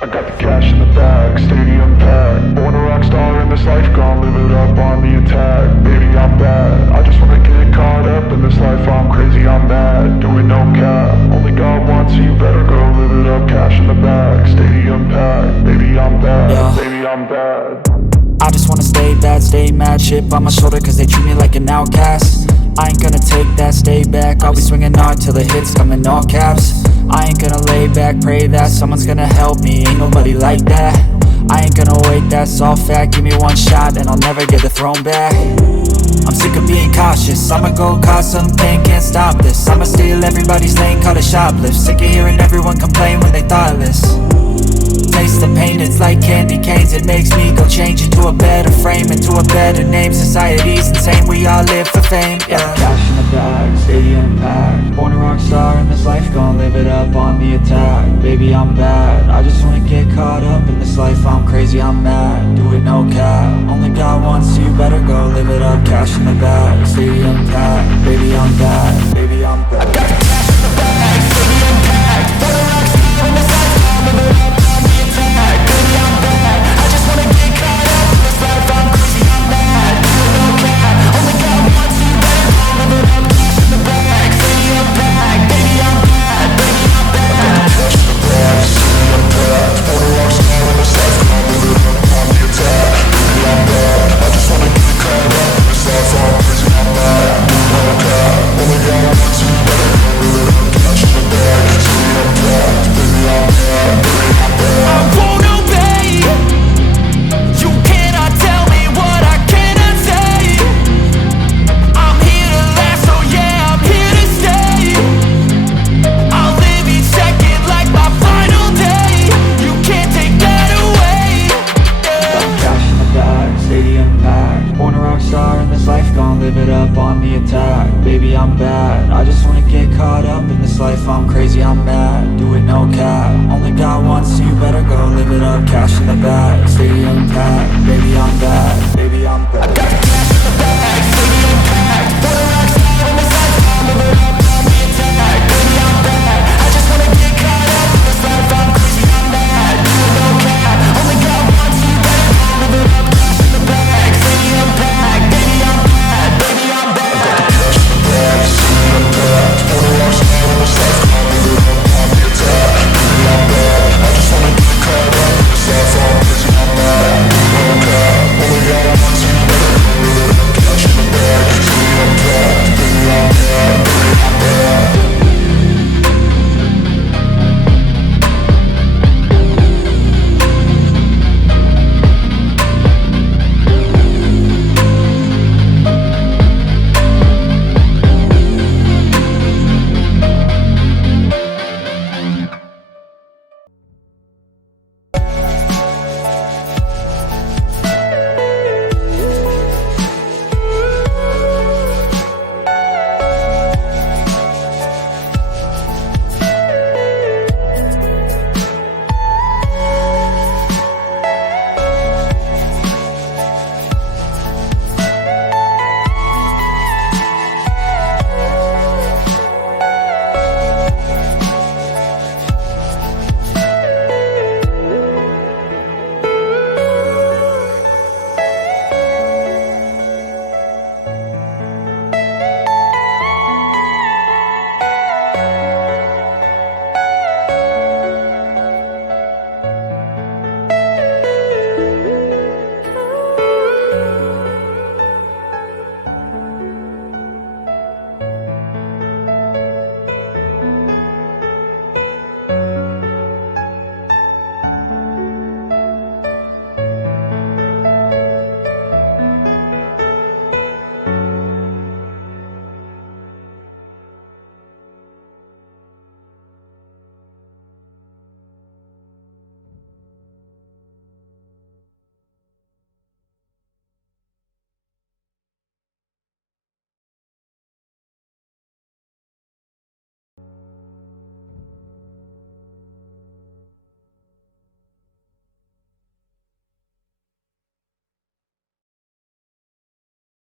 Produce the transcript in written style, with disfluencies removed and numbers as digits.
I got the cash in the bag, stadium packed. Born a rock star in this life, gon' live it up on the attack. Baby, I'm bad, I just wanna get caught up in this life. I'm crazy, I'm mad, doing no cap. Only God wants you, better go live it up. Cash in the bag, stadium packed. Baby, I'm bad, yeah. Baby, I'm bad. I just wanna stay bad, stay mad. Chip on my shoulder cause they treat me like an outcast. I ain't gonna take that, stay back. I'll be swinging hard till the hits come in all caps. I ain't gonna lay back, pray that someone's gonna help me. Ain't nobody like that. I ain't gonna wait, that's all fact. Give me one shot and I'll never get the throne back. I'm sick of being cautious, I'ma go cause some pain, can't stop this. I'ma steal everybody's lane, call it shoplift. Sick of hearing everyone complain when they thoughtless. Taste the pain, it's like candy canes. It makes me go change into a better frame, into a better name. Society's insane, we all live for fame, yeah. Cash in the bag, stadium packed. Born a rock star in this life, gon' live it up on the attack. Baby, I'm bad, I just wanna get caught up in this life. I'm crazy, I'm mad, do it no cap. Only God wants you, better go live it up. Cash in the bag, stadium packed. Baby, I'm bad, baby, I'm bad. I got the cash in the bag, stadium packed. Born a rock star in this life, gon' live it up. Baby, I'm bad, I just wanna get caught up in this life. I'm crazy, I'm mad, do it no cap. Only God wants you, better go live it up. Cash in the bag, stadium packed. Baby, I'm bad, baby, I'm bad. Cash in the bag, stadium packed. Born a rock star in this life, gon' live it up on the attack. Baby, I'm bad, I just wanna get caught up in this life. I'm crazy, I'm mad, do it no cap. Only God wants you, better go live it up. Cash in the bag, stadium packed. Baby, I'm bad, baby, I'm bad. I won't obey. You cannot tell me what I cannot say. I'm here to last, so yeah, I'm here to stay. I'll live each second like my final day. You can't take that away, yeah. Cash in the bag, stadium packed. Born a rock star in this life, gon' live it up on the attack. Baby, I'm bad, I just wanna get caught up in this life. I'm crazy, I'm mad, do it no cap. Only God wants you, better go live it up. Cash in the bag, stadium packed. Baby, I'm bad.